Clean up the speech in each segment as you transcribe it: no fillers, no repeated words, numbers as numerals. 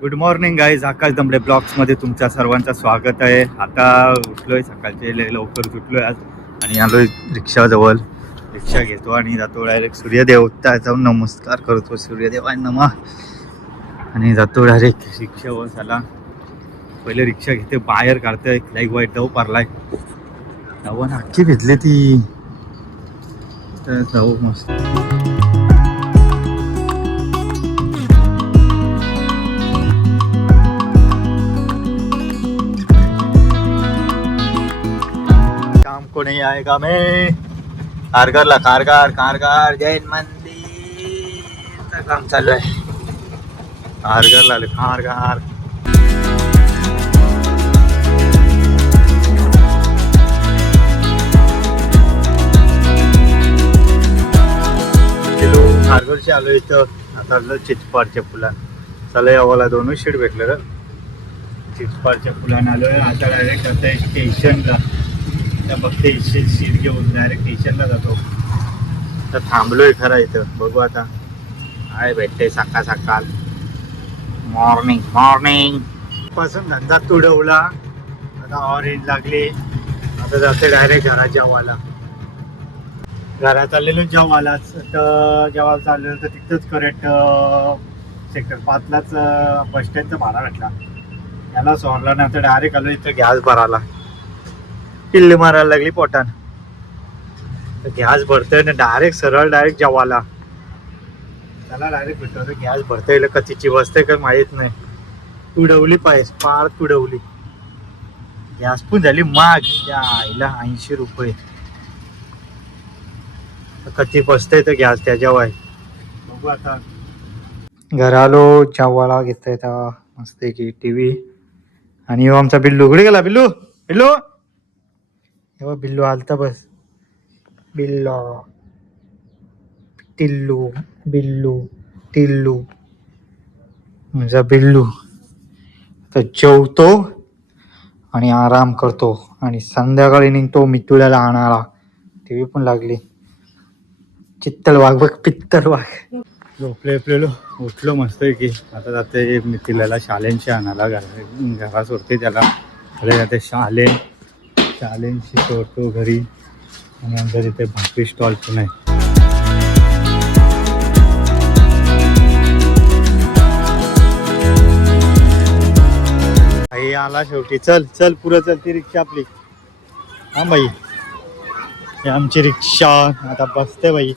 Good morning guys, आकाश दमडे ब्लॉग्समध्ये तुमच्या सर्वांचं स्वागत आहे. आता उठलोय, सकाळचे लवकर उठलोय आज आणि आलोय रिक्षाजवळ. रिक्षा घेतो आणि जातो डायरेक्ट सूर्यदेवता जाऊन नमस्कार करतो, सूर्यदेवाय नमा, आणि जातो डायरेक्ट रिक्षावर. चला पहिले रिक्षा घेते, बाहेर काढतोय. लाईक वाईट दव पारलाय, दवन अख्खी भिजली ती. तर जाऊ मस्त. कोणी आएगा मैं कारगारला, कारगार जैन मंदिर काम चालू आहे. कारगारला आले, कारगार. कारगरचे आलो इथं. आता आलो चिचपाडच्या पुला. चला यावाला 2 शीट भेटलं रे. चिचपाडच्या पुलाने आलोय. आता डायरेक्ट आता स्टेशनला फक्त सीट घेऊन डायरेक्ट स्टेशनला जातो. तर थांबलोय खरा इथं, बघू आता काय भेटते. सकाळ मॉर्निंग पासून धंदा तुडवला, आता ऑरेंज लागली. आता जाते डायरेक्ट घरात जेवायला. घरात आलेलो जेवायलाच. तर जेवायला चाललेलो तर तिथंच करेक्ट सेक्टर 5लाच बस स्टँडचा भाडा भेटला. याला सोडला ना, तर डायरेक्ट आलो इथं गॅस भरायला. किल्ली मारायला लागली पोटान. गॅस भरतोय ना, डायरेक्ट जेवायला. त्याला डायरेक्ट भेटतो गॅस भरतोय. कधीची बसते का माहित नाही. तुडवली पाहिजे, पार तुडवली. गॅस पण झाली महाग, त्या आईला 80 रुपये. कधी बसतंय तर गॅस त्याच्यावर. बघू आता. घरा आलो, जेवायला घेतोय मस्त की टीव्ही. आणि आमचा बिल्लू कुठे गेला? बिल्लू तेव्हा बिल्लू आलता. बस बिल्लो, टिल्लू म्हणजे बिल्लू. तर जेवतो आणि आराम करतो आणि संध्याकाळी निघतो मितुळ्याला आणायला. टीव्ही पण लागली. चित्तल वाघ बघ, पित्तल वाघ. झोपलेलो, उठलो मस्त की. आता जाते मितुळ्याला शालेनशी आणायला. घरा सोडते त्याला. जाते शालेनशी सोडतो घरी. आणि आमच्या तिथे भाकरी स्टॉल पण आहे. आई आला शेवटी. चल पुढे चल. ती रिक्षा आपली. हा बाई, ही आमची रिक्षा. आता बसते बाई.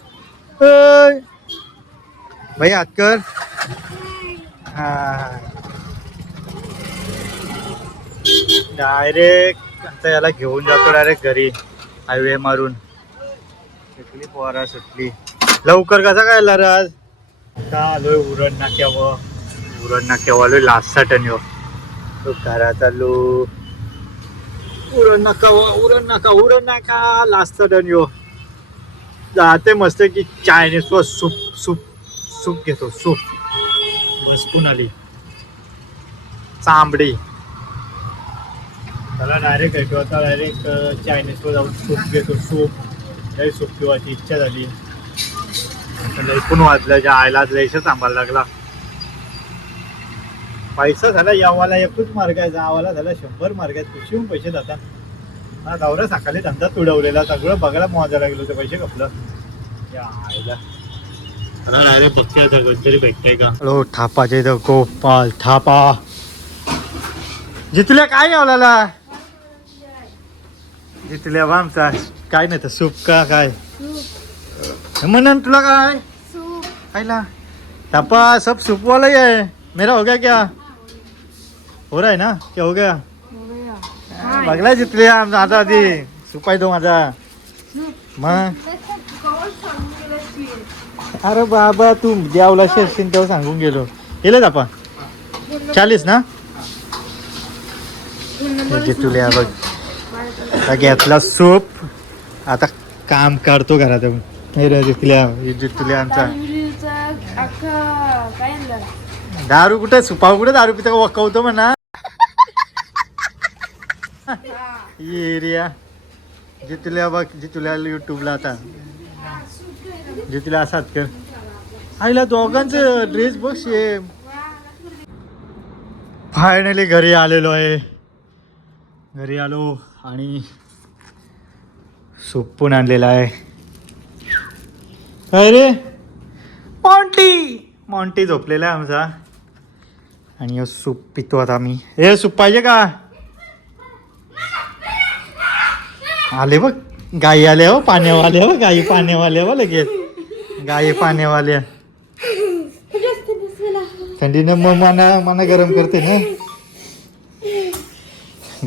बाई हात कर. डायरेक्ट आता याला घेऊन जातो डायरेक्ट घरी, हायवे मारून. सुटली पोरा, सुटली लवकर. कसा काय आला रे आज? आता आलोय उरण नाक्यावर आलोय. लास्ट टन येऊ तो घरात आलो. उरण नाका लास्ट टन येऊ. जाते मस्त की चायनीज व सूप घेतो. सूप बसपून आली चांबडी. त्याला डायरेक्ट भेटू. आता डायरेक्ट चायनीज वर जाऊन सूप घेतो. लई सूप पिवायची इच्छा झाली. लई पण वाजलं, ज्या आयला लयशा थांबायला लागला. पैसा झाला यावाला एकच मार्ग आहे, जावाला झाला 100 मार्ग आहेत. खुशी पैसे जातात. हा गावरा सकाळी धंदा तुडवलेला, सगळं बघायला मोजायला गेलो तर पैसे कपलं. या आईला डायरेक्ट बघते आता कोणतरी भेटतंय का. हॅलो, थापाचे इथं गोपाल थापा. जितल्या काय लावला? जितल्या आमचा काय नाही तर सूप का काय म्हणून तुला काय खायला. थापा सब सूप वाला ही है. मेरा हो गया क्या? हो रहा है ना? क्या हो गया? बघला जितल्या आमचा. आता आधी सुपाय दो माझा. मग अरे बाबा, तू द्यावला शेरशीन तेव्हा सांगून गेलो. गेले थापा 40 ना. जितल्या बघ घेतला सूप. आता काम करतो घरात. जितल्या आमचा दारू कुठे? सुपाव कुठे दारू पिता वकवतो म्हणा. एरिया जितल्या बघ. जितल्या युट्यूबला आता जितल्या असाच कर. आईला दोघांचं ड्रेस बघ सेम. फायनली घरी आलेलो आहे. घरी आलो आणि सूप पण आणलेला आहे. अरे मॉन्टी झोपलेला आहे आमचा आणि हे सूप पितो आता आम्ही. हे सूप पाहिजे का? आले बघ गाई आले हो, पाण्यावाले हो, गाई पाण्यावाले हो, लगेच गाई पाण्यावाल्या. थंडीनं मग मना गरम करते ना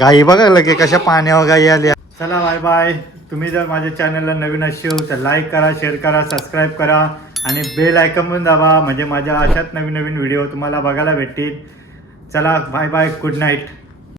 गाई. बघा लगे कशा पाण्यावर गाई आल्या. चला बाय बाय. तुम्ही जर माझ्या चॅनलला नवीन असेल तर लाईक करा, शेअर करा, सबस्क्राईब करा आणि बेल आयकॉन पण दाबा, म्हणजे माझ्या अशाच नवीन नवीन व्हिडिओ तुम्हाला बघायला भेटतील. चला बाय बाय, गुड नाईट.